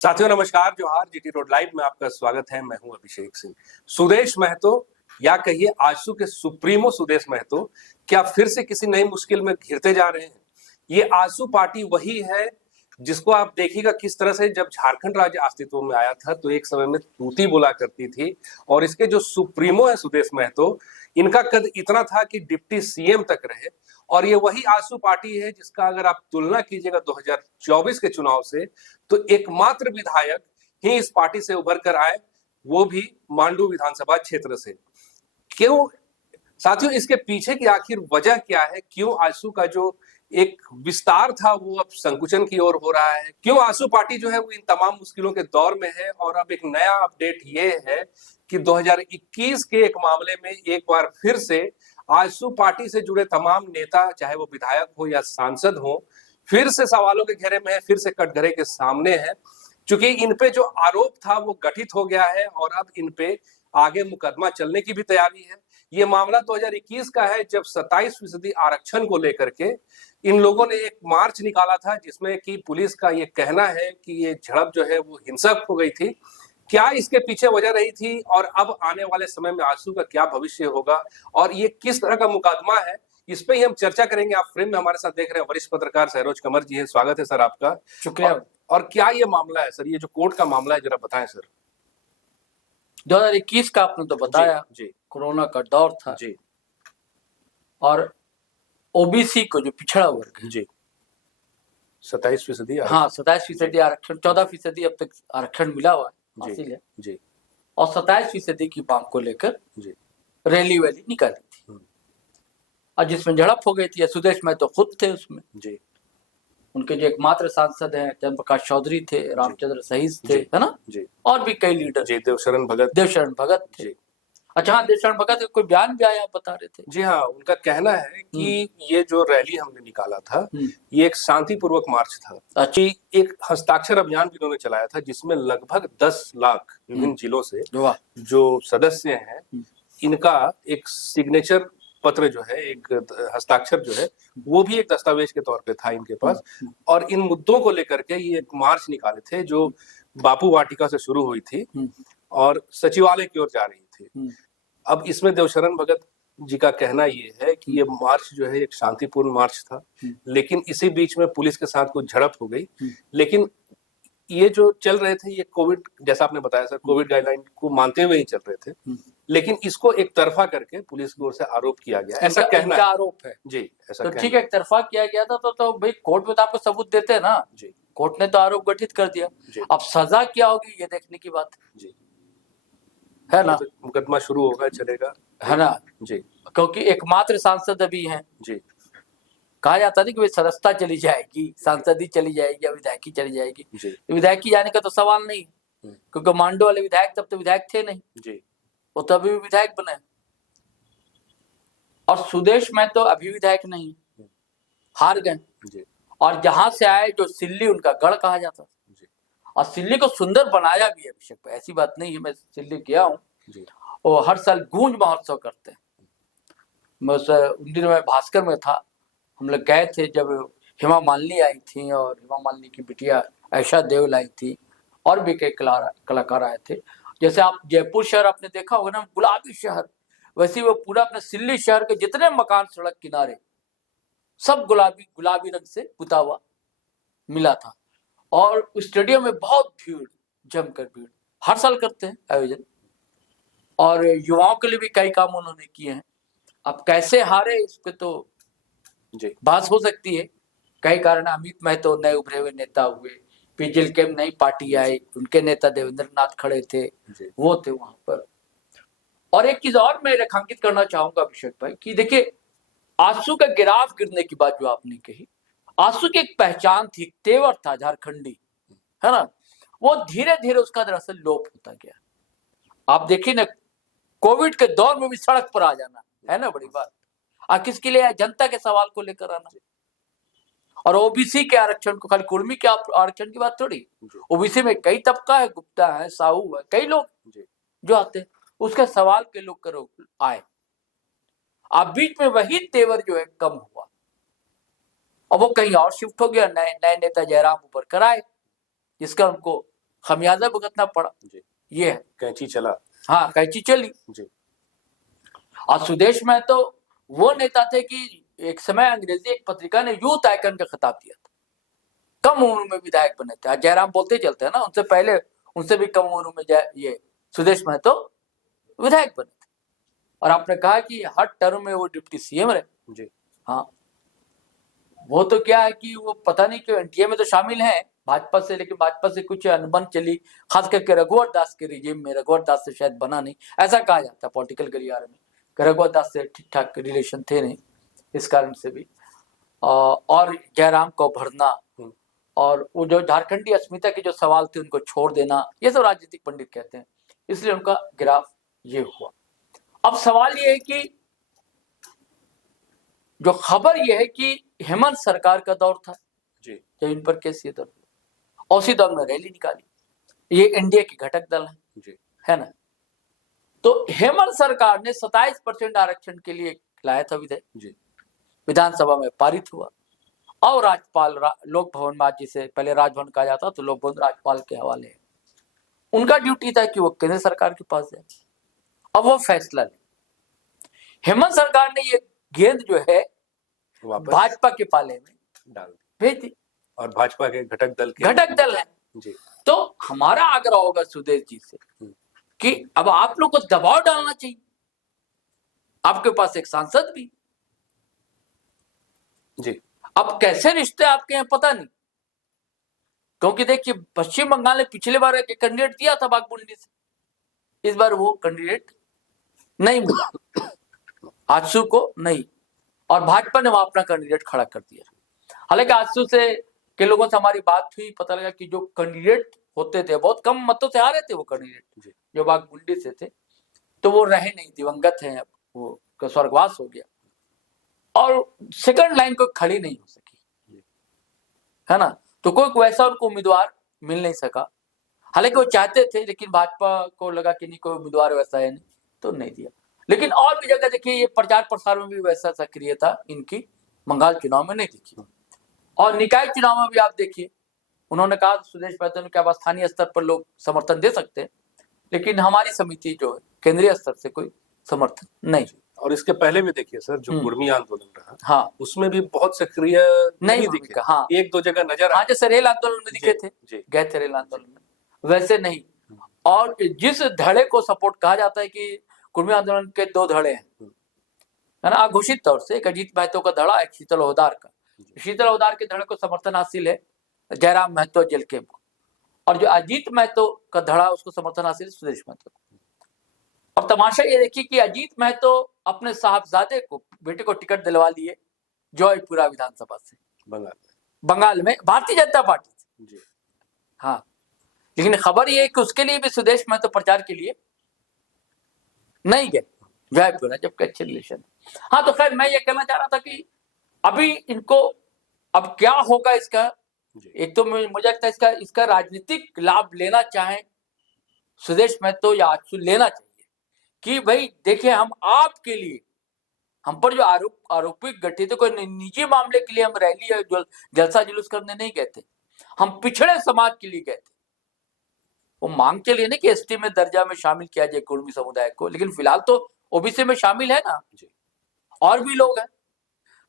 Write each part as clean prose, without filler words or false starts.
साथियों नमस्कार, जोहार। जीटी रोड लाइव में आपका स्वागत है। मैं हूं अभिषेक सिंह। सुदेश महतो या कहिए आजसू के सुप्रीमो सुदेश महतो क्या फिर से किसी नई मुश्किल में घिरते जा रहे हैं? ये आजसू पार्टी वही है जिसको आप देखिएगा किस तरह से जब झारखंड राज्य अस्तित्व में आया था तो एक समय में तूती बोला करती थी, और इसके जो सुप्रीमो है सुदेश महतो, इनका कद इतना था कि डिप्टी सीएम तक रहे। और ये वही आजसू पार्टी है जिसका अगर आप तुलना कीजिएगा 2024 के चुनाव से तो एकमात्र विधायक ही इस पार्टी से उभर कर आए, वो भी मांडू विधानसभा क्षेत्र से। क्यों साथियों, इसके पीछे की आखिर वजह क्या है? क्यों आजसू का जो एक विस्तार था वो अब संकुचन की ओर हो रहा है? क्यों आजसू पार्टी जो है वो इन तमाम मुश्किलों के दौर में है? और अब एक नया अपडेट ये है कि 2021 के एक मामले में एक बार फिर से आजसू पार्टी से जुड़े तमाम नेता, चाहे वो विधायक हो या सांसद हो, फिर से सवालों के घेरे में है, फिर से कटघरे के सामने है। चूंकि इन पे जो आरोप था वो गठित हो गया है और अब इन पे आगे मुकदमा चलने की भी तैयारी है। ये मामला 2021 का है जब 27% आरक्षण को लेकर के इन लोगों ने एक मार्च निकाला था, जिसमें कि पुलिस का ये कहना है कि ये झड़प जो है वो हिंसक हो गई थी। क्या इसके पीछे वजह रही थी और अब आने वाले समय में आजसू का क्या भविष्य होगा और ये किस तरह का मुकदमा है, इस पे ही हम चर्चा करेंगे। आप फ्रेम में हमारे साथ देख रहे हैं वरिष्ठ पत्रकार सहरोज कंवर जी हैं। स्वागत है सर आपका। शुक्रिया। और क्या ये मामला है सर, ये जो कोर्ट का मामला है, जरा बताएं सर। 2021 का आपने तो बताया जी। कोरोना का दौर था जी। और ओबीसी को जो पिछड़ा वर्ग है जी 27%। हाँ 27% आरक्षण, 14% अब तक आरक्षण मिला हुआ है हासिल है जी। और 27% की मांग को लेकर जी रैली वैली निकाली थी और जिसमें झड़प हो गई थी। सुदेश महतो खुद थे उसमें। जी। उनके जो एकमात्र सांसद हैं चंद्र प्रकाश चौधरी थे, रामचंद्र सहीस थे, है ना जी। और भी कई लीडर। जी देवशरण भगत थे। अच्छा हाँ, देवशरण भगत का कोई बयान भी आया, बता रहे थे। जी हाँ, उनका कहना है कि ये जो रैली हमने निकाला था ये एक शांतिपूर्वक मार्च था। अच्छा। एक हस्ताक्षर अभियान भी उन्होंने चलाया था जिसमें लगभग 10 लाख विभिन्न जिलों से जो सदस्य हैं इनका एक सिग्नेचर पत्र जो है, एक हस्ताक्षर जो है, वो भी एक दस्तावेज के तौर पे था इनके पास। और इन मुद्दों को लेकर के ये एक मार्च निकाले थे जो बापू वाटिका से शुरू हुई थी और सचिवालय की ओर जा रही थी। अब इसमें देवशरण भगत जी का कहना ये है कि ये मार्च जो है एक शांतिपूर्ण मार्च था, लेकिन इसी बीच में पुलिस के साथ कुछ झड़प हो गई। लेकिन ये जो चल रहे थे ये कोविड, जैसा आपने बताया सर, कोविड गाइडलाइन को मानते हुए ही चल रहे थे, लेकिन इसको एक तरफा करके पुलिस की ओर से आरोप किया गया, ऐसा कहना है। आरोप है जी, ऐसा तो ठीक है, एक तरफा किया गया था तो भाई कोर्ट में तो आपको सबूत देते हैं ना। जी, कोर्ट ने तो आरोप गठित कर दिया। अब सजा क्या होगी ये देखने की बात जी है ना। तो मुकदमा शुरू होगा, चलेगा, है ना जी, क्योंकि एकमात्र सांसद अभी हैं। जी, कहा जाता नहीं कि सदस्यता चली जाएगी, सांसदी चली जाएगी या विधायकी चली जाएगी। विधायकी जाने का तो सवाल नहीं, क्योंकि मांडो वाले विधायक तब तो विधायक थे नहीं जी, वो तो अभी भी विधायक बने। और सुदेश में तो अभी विधायक नहीं, हार गए। और जहां से आए जो सिल्ली, उनका गढ़ कहा जाता जी। और सिल्ली को सुंदर बनाया भी है अभिषेक, ऐसी बात नहीं है। मैं सिल्ली गया हूँ, वो हर साल गूंज महोत्सव करते हैं। मैं उन दिनों में भास्कर में था, हम लोग गए थे जब हेमा मालिनी आई थी और हेमा मालिनी की बिटिया ऐशा देओल आई थी और भी कई कलाकार आए थे। जैसे आप जयपुर शहर आपने देखा होगा ना, गुलाबी शहर, वैसे वो पूरा अपने सिल्ली शहर के जितने मकान सड़क किनारे सब गुलाबी रंग से पुता हुआ मिला था। और स्टेडियम में बहुत भीड़, जमकर भीड़, हर साल करते हैं आयोजन। और युवाओं के लिए भी कई काम उन्होंने किए हैं। अब कैसे हारे इस पे तो बात हो सकती है, कई कारण। अमित महतो नए उभरे हुए नेता हुए, पीजिल के नई पार्टी आई, उनके नेता देवेंद्र नाथ खड़े थे, वो थे वहां पर। और एक चीज और मैं रेखांकित करना चाहूंगा अभिषेक भाई कि देखिए, आजसू का गिराफ गिरने की बात जो आपने कही, आजसू की एक पहचान थी, तेवर था झारखंडी, है ना, वो धीरे धीरे उसका दरअसल लोप होता गया। आप देखिए ना, कोविड के दौर में भी सड़क पर आ जाना है ना बड़ी बात, और किसके लिए? जनता के सवाल को लेकर आना। और ओबीसी के आरक्षण को, खाली कुर्मी के आरक्षण की बात थोड़ी, ओबीसी में कई तबका है, गुप्ता है, साहू है, कई लोग जो आते हैं, उसके सवाल के लोग करो आए। अब बीच में वही तेवर जो है कम हुआ और वो कहीं और शिफ्ट हो गया। नए नेता जयराम ऊपर कराए, जिसका उनको खमियाजा भुगतना पड़ा। जी। ये है, कैंची चला। हाँ कैंची चली। जी। और सुदेश महतो वो नेता थे कि एक समय अंग्रेजी एक पत्रिका ने यूथ आइकन का खिताब दिया था। कम उम्र में विधायक बने थे। जयराम बोलते चलते हैं ना, उनसे पहले, उनसे भी कम उम्र में ये सुदेश महतो विधायक बने थे। और आपने कहा कि हर टर्म में वो डिप्टी सीएम रहे। जी। हाँ, वो तो क्या है कि वो पता नहीं क्यों एनडीए में तो शामिल हैं भाजपा से, लेकिन भाजपा से कुछ अनबन चली, खास करके रघुवर दास के रिजीम में। रघुवर दास से शायद बना नहीं, ऐसा कहा जाता है पॉलिटिकल गलियारे में, रघुवर दास से ठीक ठाक रिलेशन थे नहीं, इस कारण से भी। और जयराम को भरना और वो जो झारखंडी अस्मिता के जो सवाल थे उनको छोड़ देना, ये सब राजनीतिक पंडित कहते हैं, इसलिए उनका गिराफ ये हुआ। अब सवाल ये है कि जो खबर ये है कि हेमंत सरकार का दौर था जी, जब इन पर केस ये दौर, और उसी दौर में रैली निकाली। ये एनडीए की घटक दल जी, है ना। तो हेमंत सरकार ने 27% आरक्षण के लिए लाया था विधेयक, विधानसभा में पारित हुआ, और राज्यपाल लोक भवन में, जिसे पहले राजभवन कहा जाता तो लोक भवन राज्यपाल के हवाले है। उनका ड्यूटी था कि वो केंद्र सरकार के पास जाए, अब वो फैसला ले। हेमंत सरकार ने ये गेंद जो है भाजपा के पाले में डाल भेज दी, और भाजपा के घटक दल है जी। तो हमारा आग्रह होगा सुदेश जी से कि अब आप लोग को दबाव डालना चाहिए, आपके पास एक सांसद भी जी। अब कैसे रिश्ते आपके हैं पता नहीं, क्योंकि देखिए पश्चिम बंगाल ने पिछले बार एक कैंडिडेट दिया था बागमुंडी से, इस बार वो कैंडिडेट नहीं मिला आजसू को नहीं, और भाजपा ने वहां अपना कैंडिडेट खड़ा कर दिया। हालांकि आजसू से के लोगों से हमारी बात हुई, पता लगा कि जो कैंडिडेट होते थे बहुत कम मतों से हारे थे वो कैंडिडेट जो बागमुंडी से थे, तो वो रहे नहीं, दिवंगत हैं, अब वो स्वर्गवास हो गया, और सेकंड लाइन को खड़ी नहीं हो सकी, है ना। तो कोई वैसा उनको उम्मीदवार मिल नहीं सका, हालांकि वो चाहते थे, लेकिन भाजपा को लगा कि नहीं कोई उम्मीदवार वैसा है नहीं, तो नहीं दिया। लेकिन और भी जगह देखिए ये प्रचार प्रसार में भी वैसा सक्रियता इनकी बंगाल चुनाव में नहीं दिखी, और निकाय चुनाव में भी आप देखिए उन्होंने कहा सुदेश महतो ने क्या अब स्थानीय स्तर पर लोग समर्थन दे सकते हैं, लेकिन हमारी समिति जो है केंद्रीय स्तर से कोई समर्थन नहीं। और इसके पहले भी देखिए सर, जो कुर्मी आंदोलन रहा, हाँ, उसमें भी बहुत सक्रिय नहीं दिखे। हाँ, एक दो जगह नजर, हाँ, जैसे रेल आंदोलन में दिखे थे, गए थे रेल आंदोलन में, वैसे नहीं। और जिस धड़े को सपोर्ट कहा जाता है कि कुर्मी आंदोलन के दो धड़े हैं, है ना, घोषित तौर से, एक अजीत महतो का धड़ा, एक शीतल होदार का। शीतल होदार के धड़े को समर्थन हासिल है जयराम महतो जेलकेम को, और जो अजीत महतो का धड़ा उसको समर्थन हासिल है सुदेश महतो को। अब तमाशा ये देखिए कि अजीत महतो अपने साहबजादे को, बेटे को टिकट दिलवा लिए जौनपुरा विधानसभा से, बंगाल में भारतीय जनता पार्टी से। हाँ, लेकिन खबर ये है कि उसके लिए भी सुदेश महतो प्रचार के लिए नहीं गए जयपुरा, जबकि अच्छे रिलेशन। हाँ, तो खैर मैं ये कहना चाह रहा था कि अभी इनको अब क्या होगा इसका, एक तो मुझे लगता है इसका राजनीतिक लाभ लेना चाहे सुदेश महतो या आजसू लेना चाहिए कि भाई देखिए हम आपके लिए, हम पर जो आरोपी गठित, कोई निजी मामले के लिए हम रैली या जलसा जुलूस करने नहीं गए थे, हम पिछड़े समाज के लिए गए थे। वो मांग के लिए नहीं कि एसटी में दर्जा में शामिल किया जाए कुर्मी समुदाय को, लेकिन फिलहाल तो ओबीसी में शामिल है ना, और भी लोग हैं।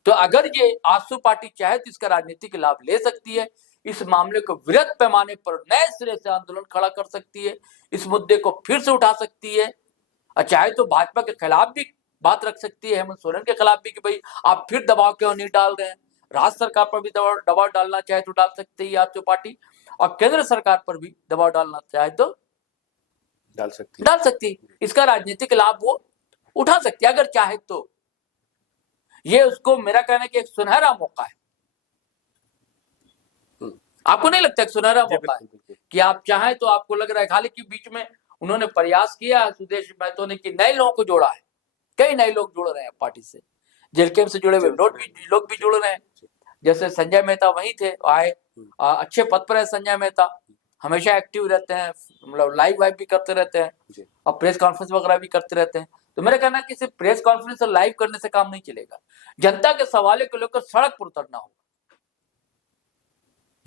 तो अगर ये आजसू पार्टी चाहे तो इसका राजनीतिक लाभ ले सकती है, इस मामले को वृहत पैमाने पर नए सिरे से आंदोलन खड़ा कर सकती है, इस मुद्दे को फिर से उठा सकती है, और चाहे तो भाजपा के खिलाफ भी बात रख सकती है, हेमंत सोरेन के खिलाफ भी कि भाई आप फिर दबाव क्यों नहीं डाल रहे हैं, राज्य सरकार पर भी दबाव डालना चाहे तो डाल सकती है आजसू पार्टी, और केंद्र सरकार पर भी दबाव डालना चाहे तो डाल सकती है। इसका राजनीतिक लाभ वो उठा सकती है अगर चाहे तो। ये उसको, मेरा कहना है कि एक सुनहरा मौका है। आपको नहीं लगता एक सुनहरा मौका है कि आप चाहें तो, आपको लग रहा है, हालांकि बीच में उन्होंने प्रयास किया सुदेश महतो ने कि नए लोगों को जोड़ा है, कई नए लोग जुड़ रहे हैं पार्टी से, जेलकेम से जुड़े हुए लोग भी जुड़ रहे हैं, जैसे संजय मेहता वही थे, आए, अच्छे पद पर है संजय मेहता, हमेशा एक्टिव रहते हैं, मतलब लाइव वाइव भी करते रहते हैं, और प्रेस कॉन्फ्रेंस वगैरह भी करते रहते हैं। तो मेरा कहना है कि सिर्फ प्रेस कॉन्फ्रेंस और लाइव करने से काम नहीं चलेगा, जनता के सवालों को लेकर सड़क पर उतरना होगा,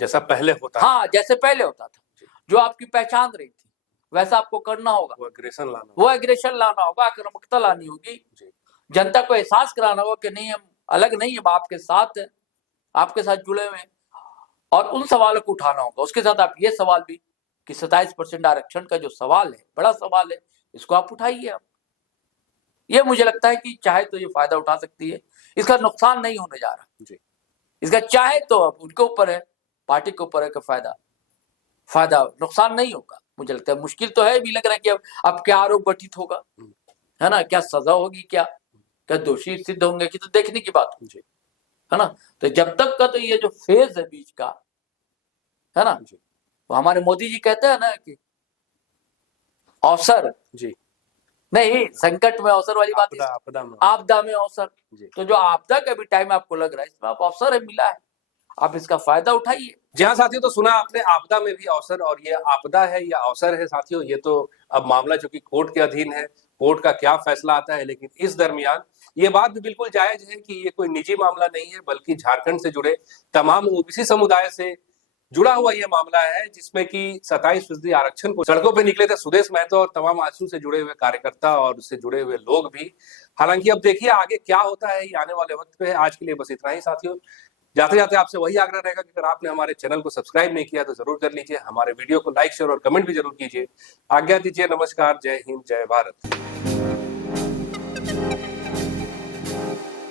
जैसा पहले होता, हाँ, जैसे पहले होता था। जो आपकी पहचान रही थी वैसा आपको करना होगा। वो एग्रेशन लाना वो एग्रेशन लाना होगा, आक्रामकता लानी होगी, जी। जनता को एहसास कराना होगा कि नहीं, हम अलग नहीं, हम आपके साथ हैं, आपके साथ जुड़े हुए हैं, और उन सवालों को उठाना होगा। उसके साथ आप ये सवाल भी कि 27% आरक्षण का जो सवाल है, बड़ा सवाल है, इसको आप उठाइए। आप ये मुझे लगता है कि चाहे तो ये फायदा उठा सकती है, इसका नुकसान नहीं होने जा रहा जी। इसका, चाहे तो अब उनके ऊपर है, पार्टी के ऊपर है कि फायदा नुकसान नहीं होगा। मुझे लगता है मुश्किल तो है भी, लग रहा है कि अब क्या आरोप गठित होगा, है ना, क्या सजा होगी, क्या दोषी सिद्ध होंगे, कि तो देखने की बात जी। है ना। तो जब तक का तो ये जो फेज है बीच का, है ना, तो हमारे मोदी जी कहते हैं ना कि अवसर जी नहीं, संकट में अवसर वाली बात, आपदा में अवसर। तो जो आपदा का भी टाइम आपको लग रहा है, इसमें आप अवसर है मिला है, आप इसका फायदा उठाइए। जी हाँ साथियों, तो सुना आपने, आपदा में भी अवसर, और ये आपदा है या अवसर है साथियों, ये तो अब मामला जो कि कोर्ट के अधीन है, कोर्ट का क्या फैसला आता है। लेकिन इस दरमियान ये बात भी बिल्कुल जायज है कि ये कोई निजी मामला नहीं है, बल्कि झारखंड से जुड़े तमाम ओबीसी समुदाय से जुड़ा हुआ ये मामला है, जिसमें कि 27% आरक्षण को सड़कों पे निकले थे सुदेश महतो और तमाम आजसू से जुड़े हुए कार्यकर्ता और उससे जुड़े हुए लोग भी। हालांकि अब देखिए आगे क्या होता है, ये आने वाले वक्त पे है। आज के लिए बस इतना ही साथियों। जाते जाते आपसे वही आग्रह रहेगा कि अगर आपने हमारे चैनल को सब्सक्राइब नहीं किया तो जरूर कर लीजिए, हमारे वीडियो को लाइक, शेयर और कमेंट भी जरूर कीजिए। आज्ञा दीजिए, नमस्कार, जय हिंद, जय भारत।